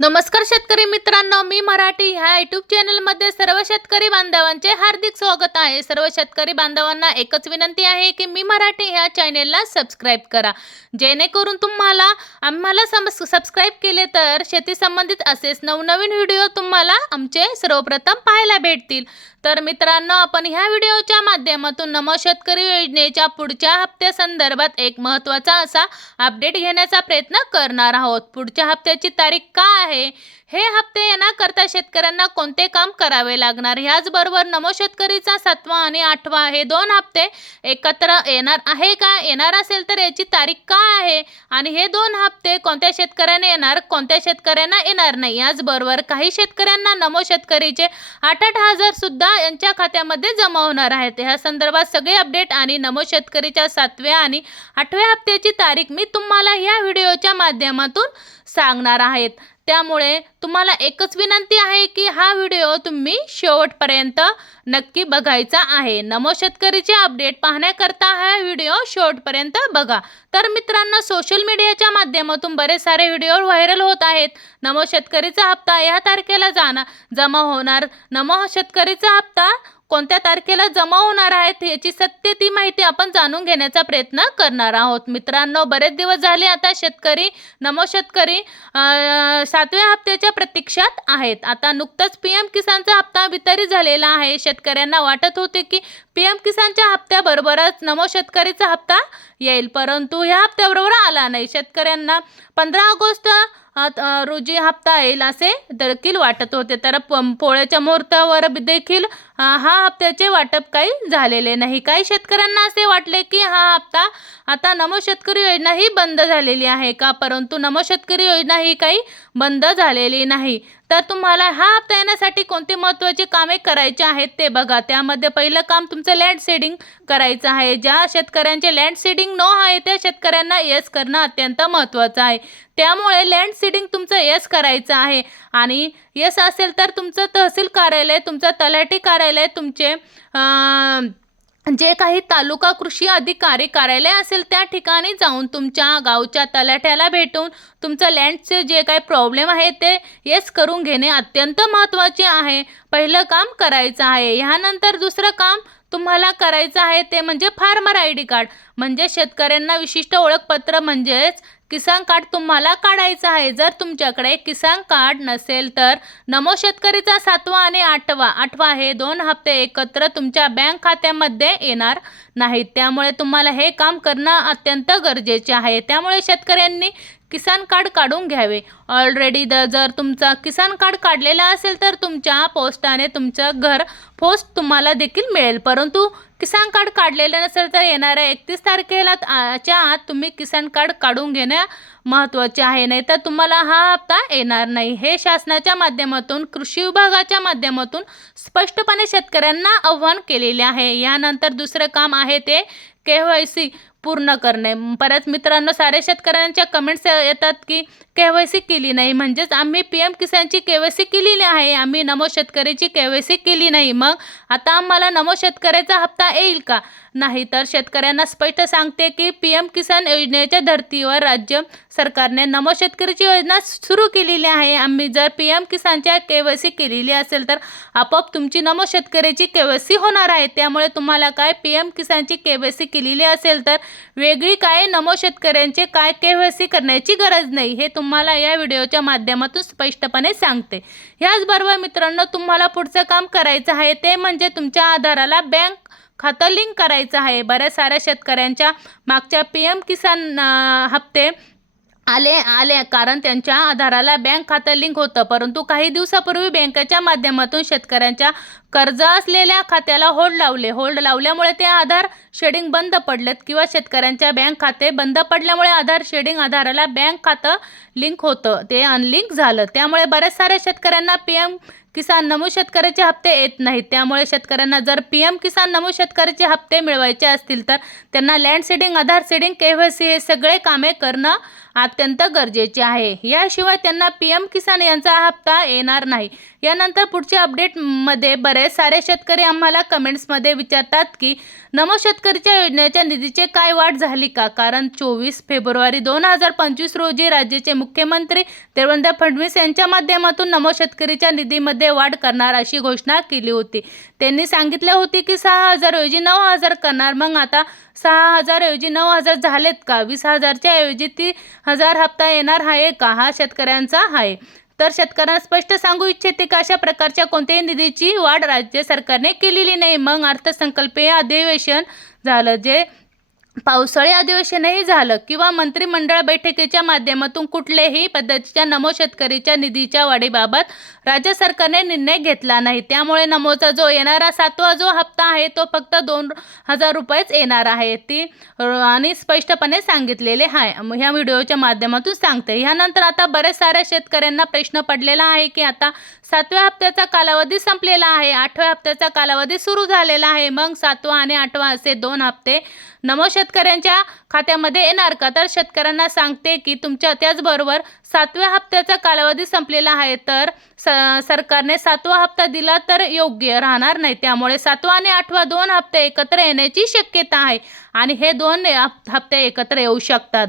नमस्कार शेतकरी मित्रांनो मी मराठी. ह्या यूट्यूब चॅनलमध्ये सर्व शेतकरी बांधवांचे हार्दिक स्वागत आहे. सर्व शेतकरी बांधवांना एकच विनंती आहे की मी मराठी ह्या चॅनेलला सबस्क्राईब करा. जेणेकरून तुम्हाला आम्हाला सम सबस्क्राईब केले तर शेती संबंधित असेच नवनवीन व्हिडिओ तुम्हाला आमचे सर्वप्रथम पाहायला भेटतील. तर मित्रांनो आपण ह्या व्हिडिओच्या माध्यमातून नमो शेतकरी योजनेच्या पुढच्या हप्त्यासंदर्भात एक महत्त्वाचा असा अपडेट घेण्याचा प्रयत्न करणार आहोत. पुढच्या हप्त्याची तारीख काय आहे? हे हप्ते येण्याकरता शेतकऱ्यांना कोणते काम करावे लागणार? ह्याचबरोबर नमो शेतकरीचा सातवा आणि आठवा हे दोन हप्ते एकत्र येणार आहे का? येणार असेल तर याची तारीख काय आहे? आणि हे दोन हप्ते कोणत्या शेतकऱ्यांना येणार कोणत्या शेतकऱ्यांना येणार नाही? याचबरोबर काही शेतकऱ्यांना नमो शेतकरीचे आठ आठ हजार सुद्धा यांच्या खात्यामध्ये जमा होणार आहेत. ह्या संदर्भात सगळे अपडेट आणि नमो शेतकरीच्या सातव्या आणि आठव्या हप्त्याची तारीख मी तुम्हाला ह्या व्हिडिओच्या माध्यमातून सांगणार आहेत. त्यामुळे तुम्हाला एकच विनंती आहे की हा व्हिडिओ तुम्ही शेवटपर्यंत नक्की बघायचा आहे. नमो शेतकरीचे अपडेट पाहण्याकरता हा व्हिडिओ शेवटपर्यंत बघा. तर मित्रांनो सोशल मीडियाच्या माध्यमातून बरेच सारे व्हिडिओ व्हायरल होत आहेत. नमो शेतकरीचा हप्ता या तारखेला जाणार जमा होणार. नमो शेतकरीचा हप्ता कोणत्या तारखेला जमा होणार आहेत याची सत्य ती माहिती आपण जाणून घेण्याचा प्रयत्न करणार आहोत. मित्रांनो बरेच दिवस झाले आता शेतकरी नमो शेतकरी सातव्या हप्त्याच्या प्रतीक्षात आहेत. आता नुकताच पी एम किसानचा हप्ता वितरित झालेला आहे. शेतकऱ्यांना वाटत होते की पी एम किसानच्या हप्त्याबरोबरच नमो शेतकरीचा हप्ता येईल परंतु ह्या हप्त्याबरोबर आला नाही. शेतकऱ्यांना पंधरा ऑगस्ट हा रोजी हप्ता येईल असे देखील वाटत होते. तर प- पोळ्याच्या मुहूर्तावर देखील हा हप्त्याचे वाटप काही झालेले नाही. काही शेतकऱ्यांना असे वाटले की हा हप्ता आता नमो शेतकरी योजना ही बंद झालेली आहे का? परंतु नमो शेतकरी योजना ही काही बंद झालेली नाही. तर तुम्हाला हा हप्ता येण्यासाठी कोणती महत्त्वाची कामे करायचे आहेत ते बघा. त्यामध्ये पहिलं काम तुमचं लँड सेडिंग करायचं आहे. ज्या शेतकऱ्यांचे लँड सीडिंग नो आहे त्या शेतकऱ्यांना येस करणं अत्यंत महत्त्वाचं आहे. त्यामुळे लँड सीडिंग तुमचं येस करायचं आहे. आणि येस असेल तर तुमचं तहसील कार्यालय तुमचं तलाठी कार्यालय तुमचे आ... जे काही तालुका कृषी अधिकारी कार्यालय असेल त्या ठिकाणी जाऊन तुमच्या गावच्या तलाठ्याला भेटून तुमचं लँडचे जे काही प्रॉब्लेम आहे ते येस करून घेणे अत्यंत महत्त्वाचे आहे. पहिलं काम करायचं आहे. ह्यानंतर दुसरं काम तुम्हाला करायचं आहे ते म्हणजे फार्मर आय डी कार्ड. म्हणजे शेतकऱ्यांना विशिष्ट ओळखपत्र म्हणजेच किसान कार्ड तुम्हाला काढायचं आहे. जर तुमच्याकडे किसान कार्ड नसेल तर नमो शेतकरीचा सातवा आणि आठवा आठवा हे दोन हप्ते एकत्र तुमच्या बँक खात्यामध्ये येणार नाहीत. त्यामुळे तुम्हाला हे काम करणं अत्यंत गरजेचे आहे. त्यामुळे शेतकऱ्यांनी किसान कार्ड काढून घ्यावे. ऑलरेडी द जर तुमचा किसान कार्ड काढलेला असेल तर तुमच्या पोस्टाने तुमचं घर पोस्ट तुम्हाला देखील मिळेल. परंतु किसान कार्ड काढलेलं नसेल तर येणाऱ्या एकतीस तारखेला च्या आत तुम्ही किसान कार्ड काढून घेणं महत्त्वाचे आहे. नाही तर तुम्हाला हा हप्ता येणार नाही. हे शासनाच्या माध्यमातून कृषी विभागाच्या माध्यमातून स्पष्टपणे शेतकऱ्यांना आव्हान केलेले आहे. यानंतर दुसरं काम आहे ते के वाय सी. पूर्ण करणे. परत मित्रांनो सारे शेतकऱ्यांच्या कमेंट्स येतात की के वाय सी केली नाही. म्हणजेच आम्ही पी एम किसानची के वाय सी केलेली आहे. आम्ही नमो शेतकऱ्याची के वाय सी केली नाही. मग आता आम्हाला नमो शेतकऱ्याचा हप्ता येईल का? नाही तर शेतकऱ्यांना स्पष्ट सांगते की पी एम किसान योजनेच्या धर्तीवर राज्य सरकारने नमो शेतकरीची योजना सुरू केलेली आहे. आम्ही जर पी एम किसानच्या के वाय सी केलेली असेल तर आपोआप तुमची नमो शेतकऱ्याची के वाय सी होणार आहे. त्यामुळे तुम्हाला काय पी एम किसानची के वाय सी केलेली असेल तर वेगळी काय नमो शेतकऱ्यांचे काय के करण्याची गरज नाही हे तुम्हाला या व्हिडिओच्या माध्यमातून स्पष्टपणे सांगते. ह्याचबरोबर मित्रांनो तुम्हाला पुढचं काम करायचं आहे ते म्हणजे तुमच्या आधाराला बँक खातं लिंक करायचं आहे. बऱ्याच साऱ्या शेतकऱ्यांच्या मागच्या पी एम किसान हप्ते आले आले कारण त्यांच्या आधाराला बँक खातं लिंक होतं. परंतु काही दिवसापूर्वी बँकेच्या माध्यमातून शेतकऱ्यांच्या कर्ज असलेल्या खात्याला होल्ड लावले. होल्ड लावल्यामुळे ते आधार शेडिंग बंद पडलेत किंवा शेतकऱ्यांच्या बँक खाते बंद पडल्यामुळे आधार शेडिंग आधाराला बँक खातं लिंक होतं. ते अनलिंक झालं. त्यामुळे बऱ्याच साऱ्या शेतकऱ्यांना पी एम किसान नमो शेतकऱ्याचे हप्ते येत नाहीत. त्यामुळे शेतकऱ्यांना जर पी एम किसान नमो शेतकऱ्याचे हप्ते मिळवायचे असतील तर त्यांना land seeding Aadhaar seeding K Y C हे सगळे कामे करणं अत्यंत गरजेचे आहे. याशिवाय त्यांना पी एम किसान यांचा हप्ता येणार नाही. यानंतर पुढच्या अपडेटमध्ये बरेच सारे शेतकरी आम्हाला कमेंट्समध्ये विचारतात की नमो शेतकरीच्या योजनेच्या निधीचे काय वाढ झाली का? कारण चोवीस फेब्रुवारी दोन हजार पंचवीस रोजी राज्याचे मुख्यमंत्री देवेंद्र फडणवीस यांच्या माध्यमातून नमो शेतकरीच्या निधीमध्ये वाढ करणार अशी घोषणा केली होती. त्यांनी सांगितले होते की सहा हजार ऐवजी नऊ हजार करणार. मग आता सहा हजार ऐवजी नऊ हजार झालेत का? वीस हजारच्या ऐवजी ती हजार हप्ता येणार आहे का? हा शेतकऱ्यांचा आहे तर शेतकऱ्यांना स्पष्ट सांगू इच्छिते की अशा प्रकारच्या कोणत्याही निधीची वाढ राज्य सरकारने केलेली नाही. मग अर्थसंकल्पीय अधिवेशन झालं जे पावसाळी अधिवेशनही झालं किंवा मंत्रिमंडळ बैठकीच्या माध्यमातून कुठल्याही पद्धतीच्या नमो शेतकरीच्या निधीच्या वाढीबाबत राज्य सरकारने निर्णय घेतला नाही. त्यामुळे नमोचा जो येणारा सातवा जो हप्ता आहे तो फक्त दोन हजार रुपयेच येणार आहे. ती आणि स्पष्टपणे सांगितलेले आहे. ह्या व्हिडिओच्या माध्यमातून सांगते. ह्यानंतर आता बरेच साऱ्या शेतकऱ्यांना प्रश्न पडलेला आहे की आता सातव्या हप्त्याचा कालावधी संपलेला आहे. आठव्या हप्त्याचा कालावधी सुरू झालेला आहे. मग सातवा आणि आठवा असे दोन हप्ते नमो शेतकऱ्यांच्या खात्यामध्ये येणार का? तर शेतकऱ्यांना सांगते की तुमच्या त्याचबरोबर सातव्या हप्त्याचा कालावधी संपलेला आहे तर स सरकारने सातवा हप्ता दिला तर योग्य राहणार नाही. त्यामुळे सातवा आणि आठवा दोन हप्ते एकत्र येण्याची शक्यता आहे आणि हे दोन हप्ते एकत्र येऊ शकतात.